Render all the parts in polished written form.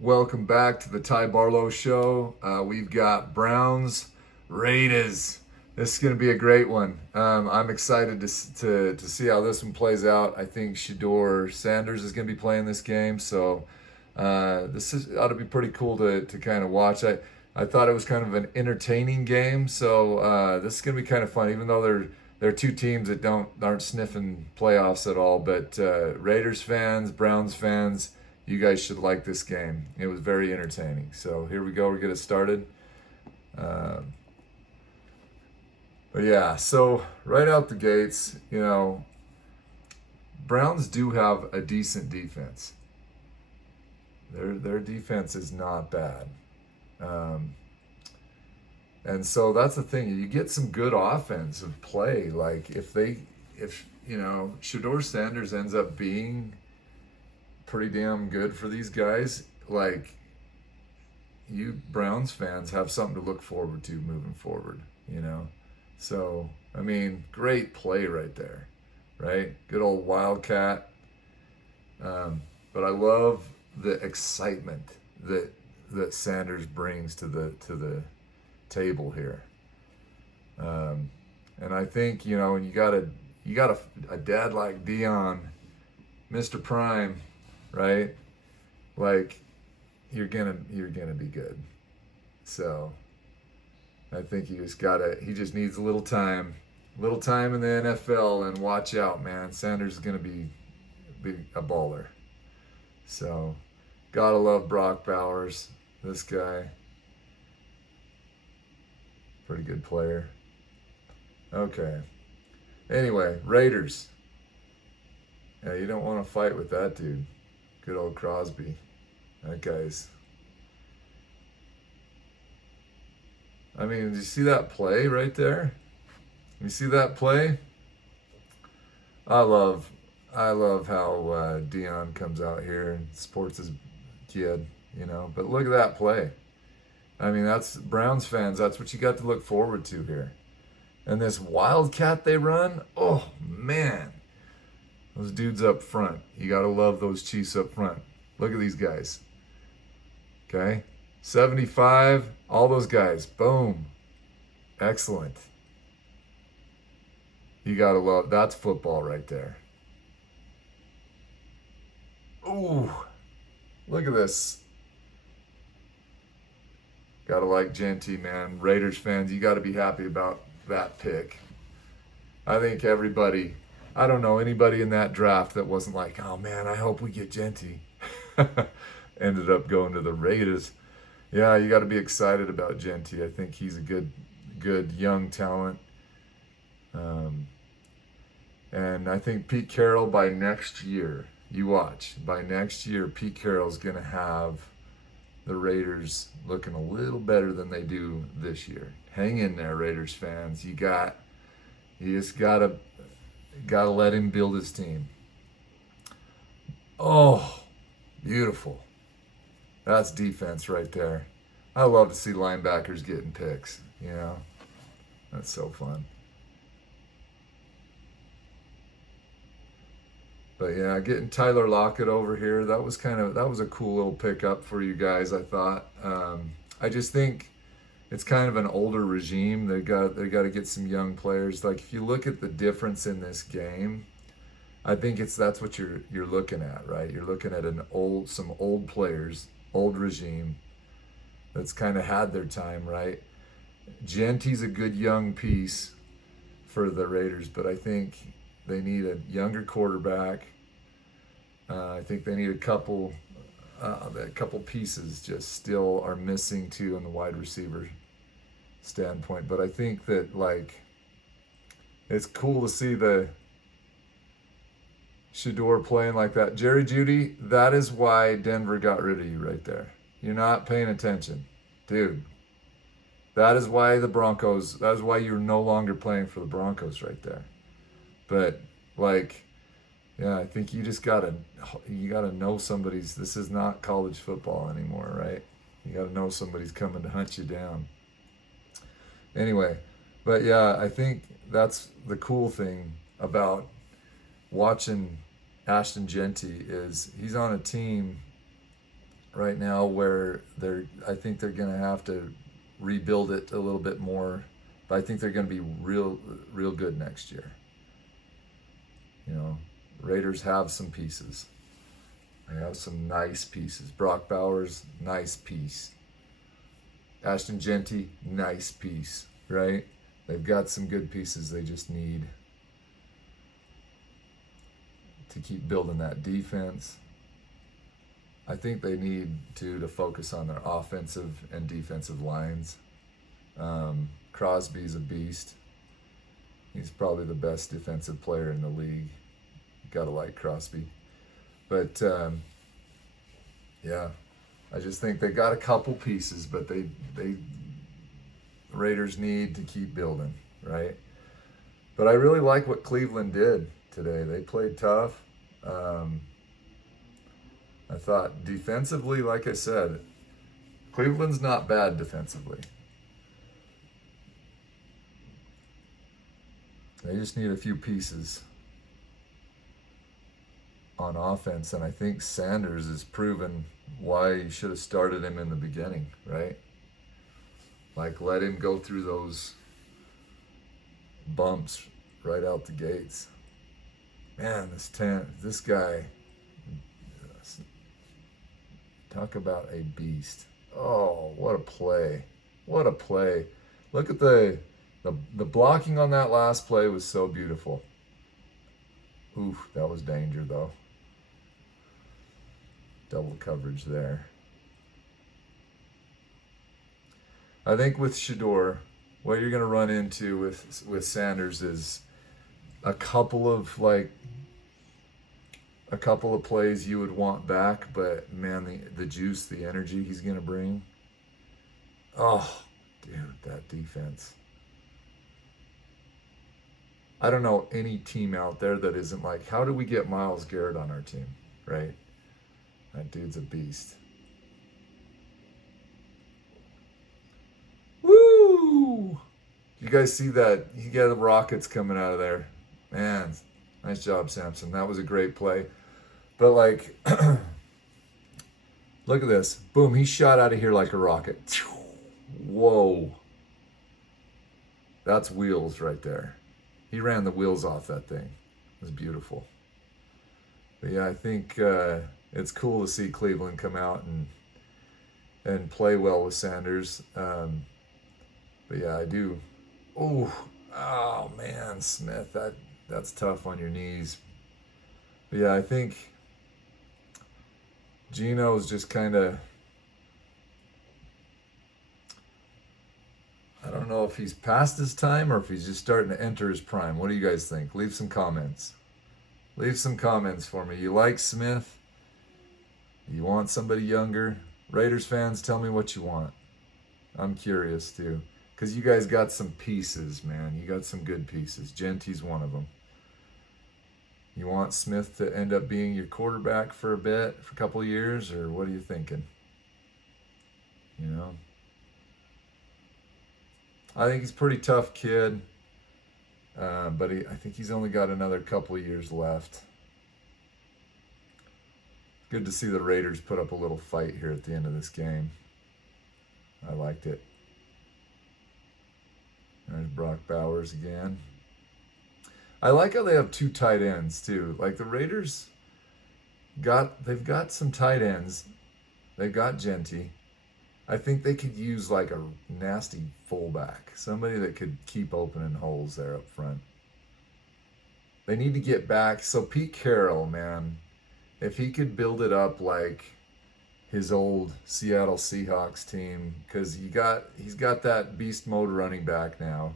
Welcome back to the Ty Barlow Show. We've got Browns Raiders. This is going to be a great one. I'm excited to see how this one plays out. I think Shedeur Sanders is going to be playing this game, so ought to be pretty cool to kind of watch. I thought it was kind of an entertaining game, so this is going to be kind of fun, even though they're two teams that aren't sniffing playoffs at all. But Raiders fans, Browns fans, you guys should like this game. It was very entertaining. So here we go. We're getting started. But yeah, so right out the gates, Browns do have a decent defense. Their defense is not bad. And so that's the thing. You get some good offensive play. Like if Shedeur Sanders ends up being pretty damn good for these guys, like, you Browns fans have something to look forward to moving forward. So, I mean, great play right there, right? Good old Wildcat. But I love the excitement that Sanders brings to the table here. And I think, when you got a dad like Dion, Mr. Prime, right? Like, you're gonna be good. So I think he just needs a little time in the NFL, and watch out, man. Sanders is gonna be a baller. So gotta love Brock Bowers. This guy, pretty good player. Okay. Anyway, Raiders. Yeah, you don't want to fight with that dude. Good old Crosby. That guy's. I mean, did you see that play right there? You see that play? I love how Dion comes out here and supports his kid, But look at that play. I mean, that's Browns fans. That's what you got to look forward to here. And this Wildcat they run, oh man. Those dudes up front. You got to love those Chiefs up front. Look at these guys. Okay? 75, all those guys. Boom. Excellent. You got to love, that's football right there. Ooh. Look at this. Got to like Genty, man. Raiders fans, you got to be happy about that pick. I think everybody, I don't know anybody in that draft that wasn't like, oh man, I hope we get Genty. Ended up going to the Raiders. Yeah, you got to be excited about Genty. I think he's a good young talent. And I think Pete Carroll, by next year, you watch, by next year, Pete Carroll's going to have the Raiders looking a little better than they do this year. Hang in there, Raiders fans. You just gotta let him build his team. Oh, beautiful. That's defense right there. I love to see linebackers getting picks, That's so fun. But yeah, getting Tyler Lockett over here, that was a cool little pickup for you guys, I thought. I just think it's kind of an older regime. They got to get some young players. Like, if you look at the difference in this game, I think that's what you're looking at, right? You're looking at some old players, old regime that's kind of had their time, right? Genty's a good young piece for the Raiders, but I think they need a younger quarterback. I think they need a couple pieces just still are missing too on the wide receiver standpoint. But I think that, like, it's cool to see the Shedeur playing like that. Jerry Jeudy, that is why Denver got rid of you right there. You're not paying attention. Dude, that is why you're no longer playing for the Broncos right there. But, like, yeah, I think you gotta know this is not college football anymore, right? You gotta know somebody's coming to hunt you down. Anyway, but yeah, I think that's the cool thing about watching Ashton Genty is he's on a team right now where I think they're going to have to rebuild it a little bit more, but I think they're going to be real good next year. You know, Raiders have some pieces. They have some nice pieces. Brock Bowers, nice piece. Ashton Jeanty, nice piece, right? They've got some good pieces. They just need to keep building that defense. I think they need to focus on their offensive and defensive lines. Crosby's a beast. He's probably the best defensive player in the league. Gotta like Crosby. But yeah, I just think they got a couple pieces, but the Raiders need to keep building, right? But I really like what Cleveland did today. They played tough. I thought defensively, like I said, Cleveland's not bad defensively. They just need a few pieces on offense, and I think Sanders has proven why you should have started him in the beginning, right? Like, let him go through those bumps right out the gates. Man, this guy, talk about a beast. Oh, what a play. What a play. Look at the blocking on that last play was so beautiful. Oof, that was danger though. Double coverage there. I think with Shedeur, what you're going to run into with Sanders is a couple of plays you would want back, but man, the juice, the energy he's going to bring. Oh, dude, that defense. I don't know any team out there that isn't like, how do we get Myles Garrett on our team, right? That dude's a beast. Woo! You guys see that? He got the rockets coming out of there. Man, nice job, Samson. That was a great play. But like, look at this. Boom, he shot out of here like a rocket. Whoa. That's wheels right there. He ran the wheels off that thing. It was beautiful. But yeah, I think it's cool to see Cleveland come out and play well with Sanders. But yeah, I do. Oh man, Smith, that's tough on your knees. But yeah, I think Geno's just kind of, I don't know if he's past his time or if he's just starting to enter his prime. What do you guys think? Leave some comments. Leave some comments for me. You like Smith? You want somebody younger? Raiders fans, tell me what you want. I'm curious too. Because you guys got some pieces, man. You got some good pieces. Jeanty's one of them. You want Smith to end up being your quarterback for a bit, for a couple of years, or what are you thinking? You know? I think he's a pretty tough kid, but I think he's only got another couple of years left. Good to see the Raiders put up a little fight here at the end of this game. I liked it. There's Brock Bowers again. I like how they have two tight ends too. Like the Raiders they've got some tight ends. They've got Jeanty. I think they could use like a nasty fullback. Somebody that could keep opening holes there up front. They need to get back. So Pete Carroll, man, if he could build it up like his old Seattle Seahawks team, because he's got that beast mode running back now.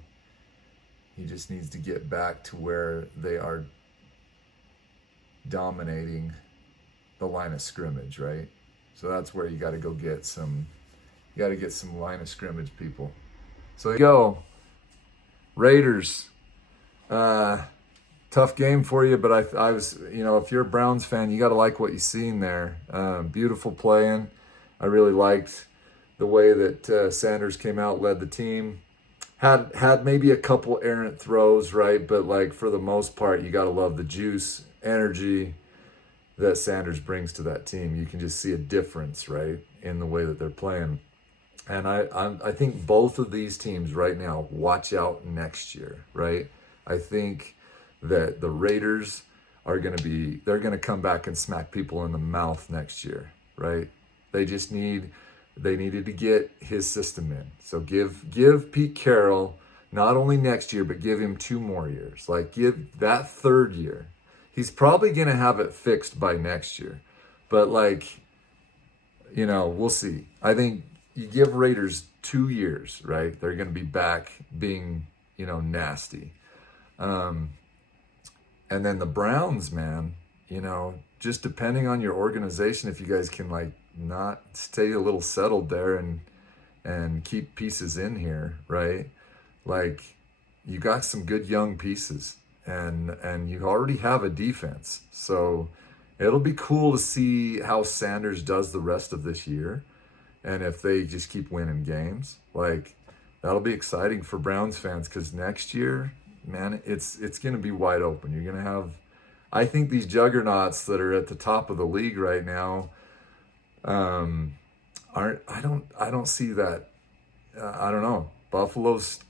He just needs to get back to where they are dominating the line of scrimmage, right? So that's where you got to go get some. You got to get some line of scrimmage people. So there you go, Raiders. Tough game for you, but I was, if you're a Browns fan, you got to like what you seen there. Beautiful playing. I really liked the way that Sanders came out, led the team. Had maybe a couple errant throws, right? But like for the most part, you got to love the juice, energy, that Sanders brings to that team. You can just see a difference, right, in the way that they're playing. And I think both of these teams right now, watch out next year, right? I think that the Raiders they're going to come back and smack people in the mouth next year, right? They needed to get his system in. So give Pete Carroll not only next year, but give him 2 more years. Like, give that 3rd year. He's probably going to have it fixed by next year. But, like, we'll see. I think you give Raiders 2 years, right? They're going to be back being, nasty. And then the Browns, man, just depending on your organization, if you guys can, like, not stay a little settled there and keep pieces in here, right? Like, you got some good young pieces, and you already have a defense. So it'll be cool to see how Sanders does the rest of this year, and if they just keep winning games. Like, that'll be exciting for Browns fans, because next year, man, it's going to be wide open. You're going to have, I think, these juggernauts that are at the top of the league right now. I don't see that. I don't know. Buffalo's,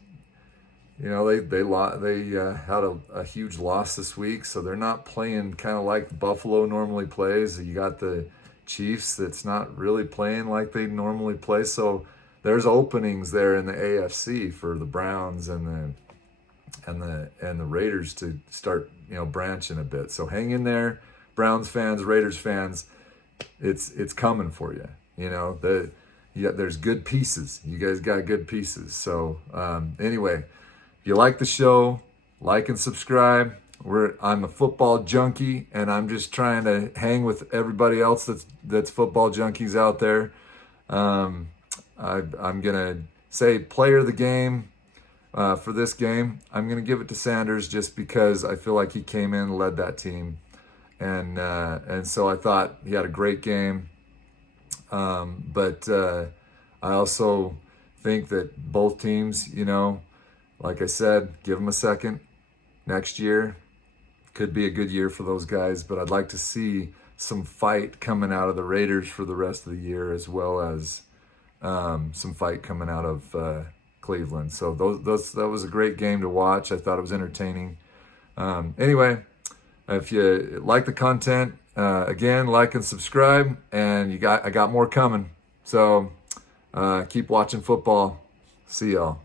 they had a huge loss this week, so they're not playing kind of like Buffalo normally plays. You got the Chiefs that's not really playing like they normally play. So there's openings there in the AFC for the Browns and the Raiders to start, branching a bit. So hang in there, Browns fans, Raiders fans. It's coming for you. There's good pieces. You guys got good pieces. So anyway, if you like the show, like and subscribe. I'm a football junkie, and I'm just trying to hang with everybody else that's football junkies out there. I'm gonna say player of the game. For this game, I'm going to give it to Sanders, just because I feel like he came in and led that team. And so I thought he had a great game. But I also think that both teams, like I said, give them a second. Next year could be a good year for those guys, but I'd like to see some fight coming out of the Raiders for the rest of the year, as well as some fight coming out of Cleveland. So that was a great game to watch. I thought it was entertaining. Anyway, if you like the content, again, like and subscribe, and I got more coming. So keep watching football. See y'all.